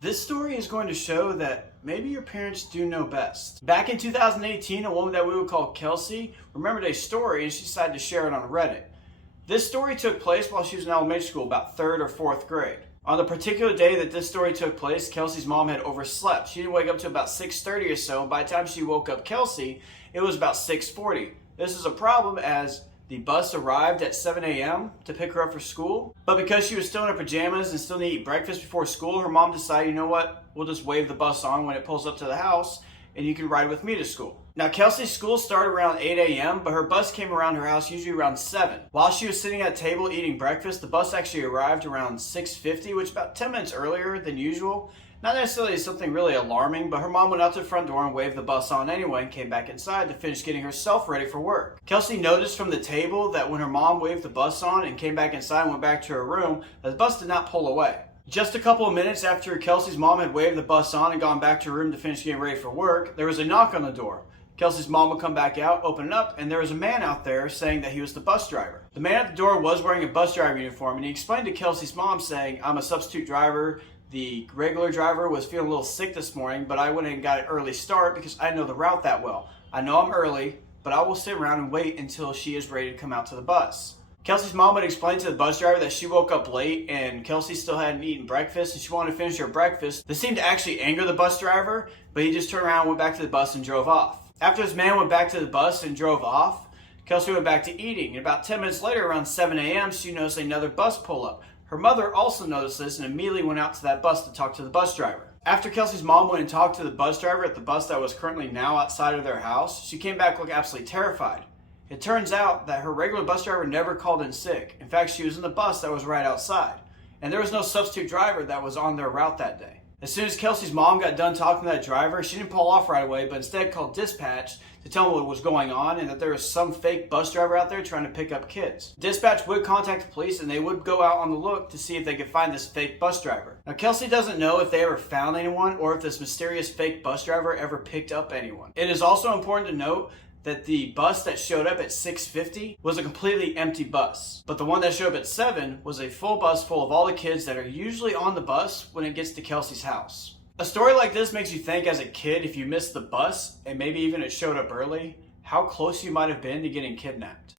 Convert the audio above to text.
This story is going to show that maybe your parents do know best. Back in 2018, a woman that we would call Kelsey remembered a story and she decided to share it on Reddit. This story took place while she was in elementary school, about 3rd or 4th grade. On the particular day that this story took place, Kelsey's mom had overslept. She didn't wake up till about 6:30 or so, and by the time she woke up Kelsey, it was about 6:40. This is a problem as the bus arrived at 7 a.m. to pick her up for school, but because she was still in her pajamas and still need to eat breakfast before school, her mom decided, you know what, we'll just wave the bus on when it pulls up to the house and you can ride with me to school. Now, Kelsey's school started around 8 a.m., but her bus came around her house usually around 7. While she was sitting at a table eating breakfast, the bus actually arrived around 6:50, which is about 10 minutes earlier than usual. Not necessarily something really alarming, but her mom went out to the front door and waved the bus on anyway and came back inside to finish getting herself ready for work. Kelsey noticed from the table that when her mom waved the bus on and came back inside and went back to her room, that the bus did not pull away. Just a couple of minutes after Kelsey's mom had waved the bus on and gone back to her room to finish getting ready for work, there was a knock on the door. Kelsey's mom would come back out, open it up, and there was a man out there saying that he was the bus driver. The man at the door was wearing a bus driver uniform, and he explained to Kelsey's mom saying, "I'm a substitute driver. The regular driver was feeling a little sick this morning, but I went and got an early start because I know the route that well. I know I'm early, but I will sit around and wait until she is ready to come out to the bus." Kelsey's mom would explain to the bus driver that she woke up late and Kelsey still hadn't eaten breakfast and she wanted to finish her breakfast. This seemed to actually anger the bus driver, but he just turned around, went back to the bus, and drove off. After this man went back to the bus and drove off, Kelsey went back to eating. And about 10 minutes later, around 7 a.m., she noticed another bus pull up. Her mother also noticed this and immediately went out to that bus to talk to the bus driver. After Kelsey's mom went and talked to the bus driver at the bus that was currently now outside of their house, she came back looking absolutely terrified. It turns out that her regular bus driver never called in sick. In fact, she was in the bus that was right outside. And there was no substitute driver that was on their route that day. As soon as Kelsey's mom got done talking to that driver, she didn't pull off right away, but instead called dispatch to tell them what was going on and that there was some fake bus driver out there trying to pick up kids. Dispatch would contact the police and they would go out on the look to see if they could find this fake bus driver. Now, Kelsey doesn't know if they ever found anyone or if this mysterious fake bus driver ever picked up anyone. It is also important to note that the bus that showed up at 6:50 was a completely empty bus. But the one that showed up at 7 was a full bus full of all the kids that are usually on the bus when it gets to Kelsey's house. A story like this makes you think as a kid, if you missed the bus and maybe even it showed up early, how close you might have been to getting kidnapped.